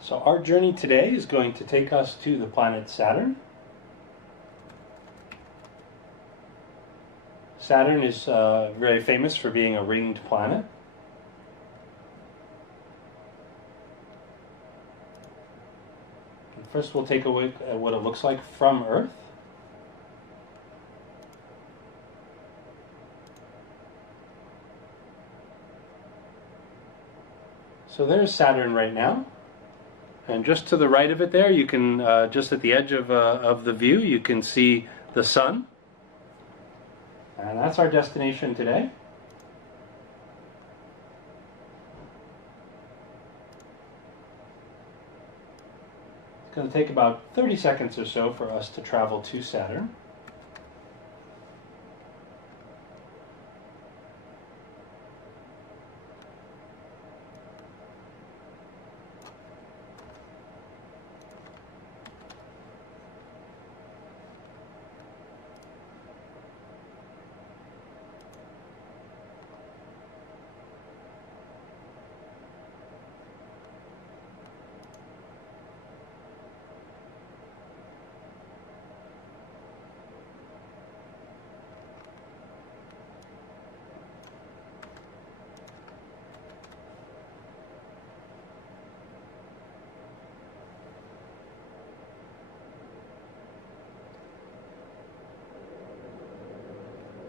So our journey today is going to take us to the planet Saturn. Saturn is very famous for being a ringed planet. And first we'll take a look at what it looks like from Earth. So there's Saturn right now. And just to the right of it there, you can, just at the edge of the view, you can see the sun. And that's our destination today. It's going to take about 30 seconds or so for us to travel to Saturn.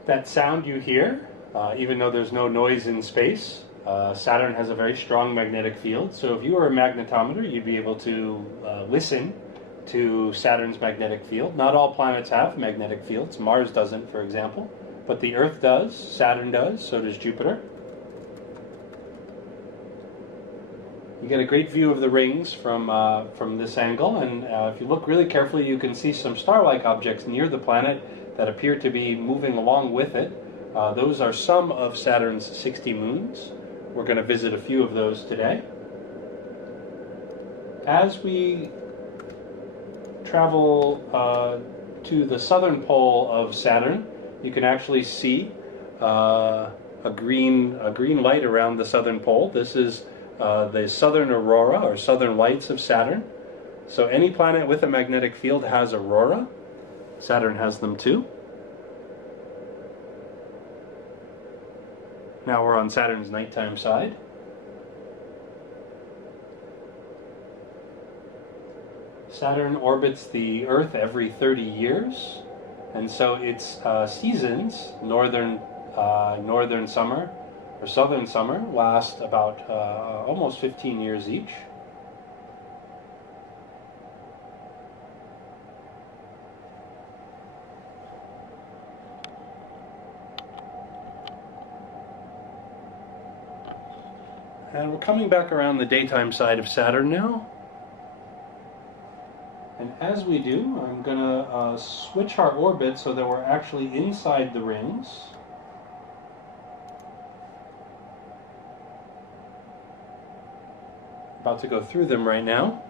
That sound you hear, even though there's no noise in space, Saturn has a very strong magnetic field. So if you were a magnetometer, you'd be able to listen to Saturn's magnetic field. Not all planets have magnetic fields. Mars doesn't, for example. But the Earth does, Saturn does, so does Jupiter. You get a great view of the rings from this angle, and if you look really carefully, you can see some star-like objects near the planet that appear to be moving along with it. Those are some of Saturn's 60 moons. We're going to visit a few of those today. As we travel to the southern pole of Saturn, you can actually see a green light around the southern pole. This is the southern aurora, or southern lights of Saturn. So any planet with a magnetic field has aurora. Saturn has them too. Now we're on Saturn's nighttime side. Saturn orbits the Earth every 30 years, and so its seasons, northern summer or southern summer, last about almost 15 years each. And we're coming back around the daytime side of Saturn now. And as we do, I'm going to switch our orbit so that we're actually inside the rings. About to go through them right now.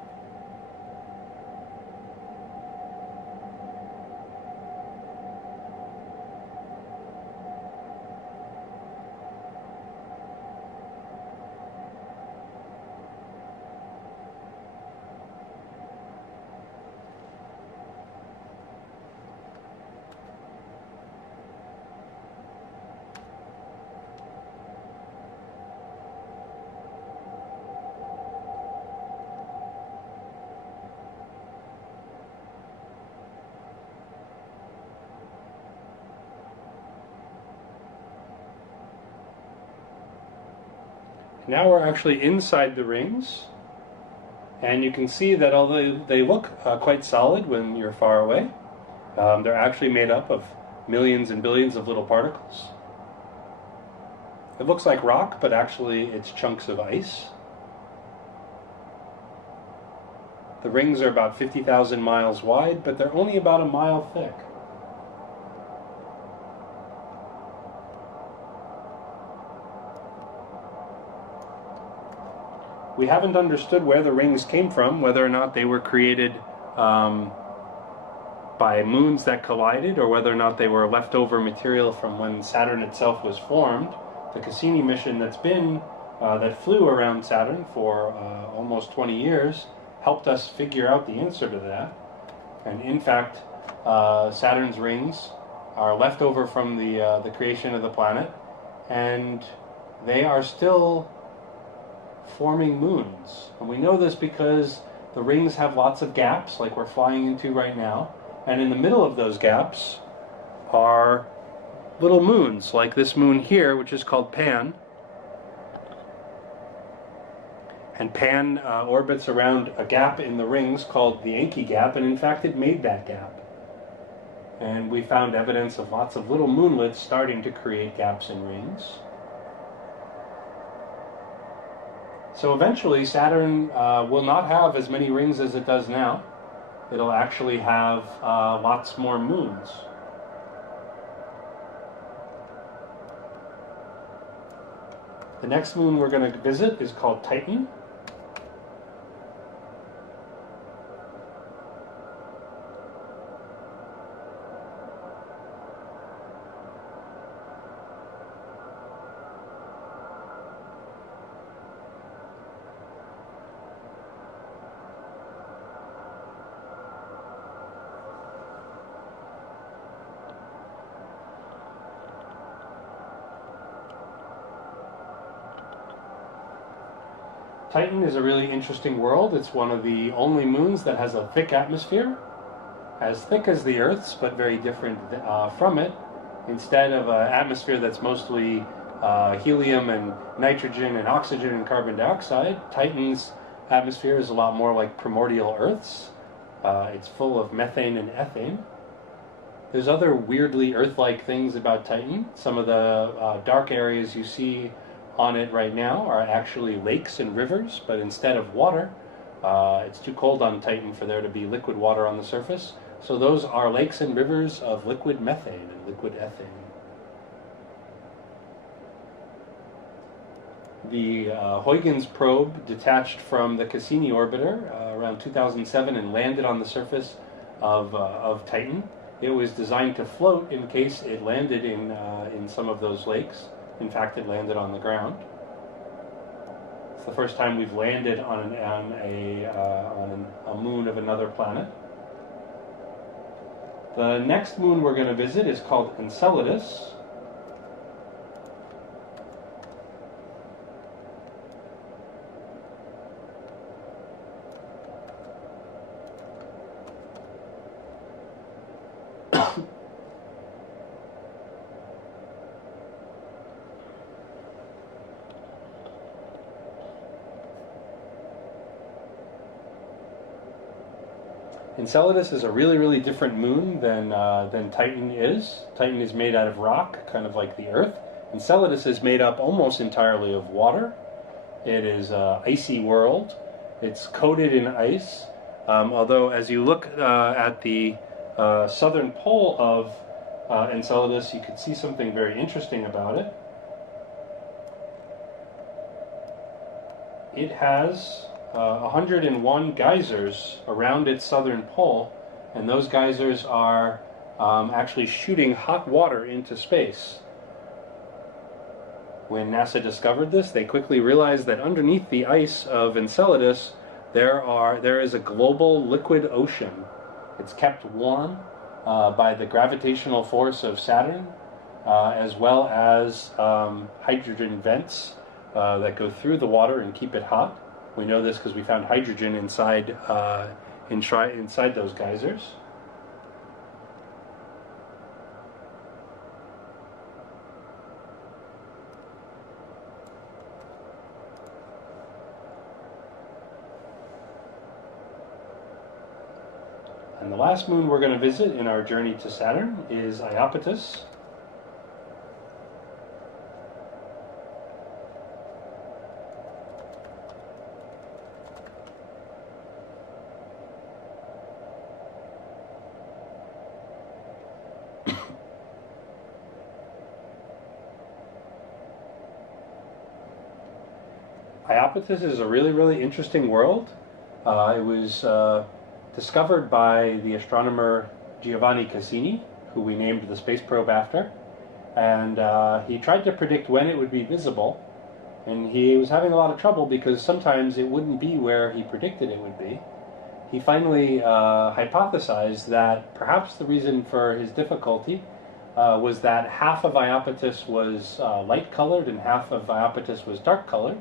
Now we're actually inside the rings, and you can see that although they look quite solid when you're far away, they're actually made up of millions and billions of little particles. It looks like rock, but actually it's chunks of ice. The rings are about 50,000 miles wide, but they're only about a mile thick. We haven't understood where the rings came from, whether or not they were created by moons that collided, or whether or not they were leftover material from when Saturn itself was formed. The Cassini mission that's been that flew around Saturn for almost 20 years helped us figure out the answer to that. And in fact, Saturn's rings are left over from the creation of the planet, and they are still forming moons. And we know this because the rings have lots of gaps, like we're flying into right now, and in the middle of those gaps are little moons, like this moon here, which is called Pan. And Pan orbits around a gap in the rings called the Yankee Gap, and in fact it made that gap. And we found evidence of lots of little moonlets starting to create gaps in rings. So eventually Saturn will not have as many rings as it does now. It'll actually have lots more moons. The next moon we're going to visit is called Titan. Titan is a really interesting world. It's one of the only moons that has a thick atmosphere, as thick as the Earth's, but very different from it. Instead of an atmosphere that's mostly helium and nitrogen and oxygen and carbon dioxide, Titan's atmosphere is a lot more like primordial Earth's. It's full of methane and ethane. There's other weirdly Earth-like things about Titan. Some of the dark areas you see on it right now are actually lakes and rivers, but instead of water, it's too cold on Titan for there to be liquid water on the surface. So those are lakes and rivers of liquid methane and liquid ethane. The Huygens probe detached from the Cassini orbiter around 2007 and landed on the surface of Titan. It was designed to float in case it landed in some of those lakes. In fact, it landed on the ground. It's the first time we've landed on a moon of another planet. The next moon we're going to visit is called Enceladus. Enceladus is a really, really different moon than Titan is. Titan is made out of rock, kind of like the Earth. Enceladus is made up almost entirely of water. It is an icy world. It's coated in ice. Although, as you look at the southern pole of Enceladus, you can see something very interesting about it. It has 101 geysers around its southern pole, and those geysers are actually shooting hot water into space. When NASA discovered this, they quickly realized that underneath the ice of Enceladus there is a global liquid ocean. It's kept warm by the gravitational force of Saturn, as well as hydrogen vents that go through the water and keep it hot. We know this because we found hydrogen inside those geysers. And the last moon we're going to visit in our journey to Saturn is Iapetus. Iapetus is a really, really interesting world. It was discovered by the astronomer Giovanni Cassini, who we named the space probe after. And he tried to predict when it would be visible. And he was having a lot of trouble because sometimes it wouldn't be where he predicted it would be. He finally hypothesized that perhaps the reason for his difficulty was that half of Iapetus was light-colored and half of Iapetus was dark-colored,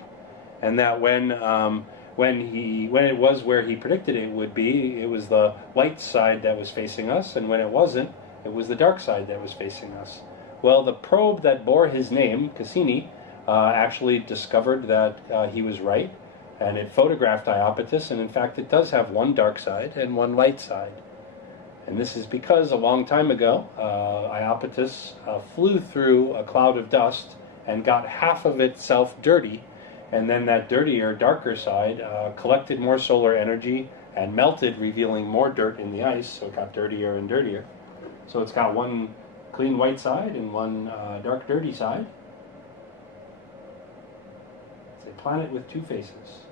and that when it was where he predicted it would be, it was the light side that was facing us, and when it wasn't, it was the dark side that was facing us. Well, the probe that bore his name, Cassini, actually discovered that he was right, and it photographed Iapetus, and in fact it does have one dark side and one light side. And this is because a long time ago, Iapetus flew through a cloud of dust and got half of itself dirty, and then that dirtier, darker side collected more solar energy and melted, revealing more dirt in the ice, so it got dirtier and dirtier. So it's got one clean white side and one dark dirty side. It's a planet with two faces.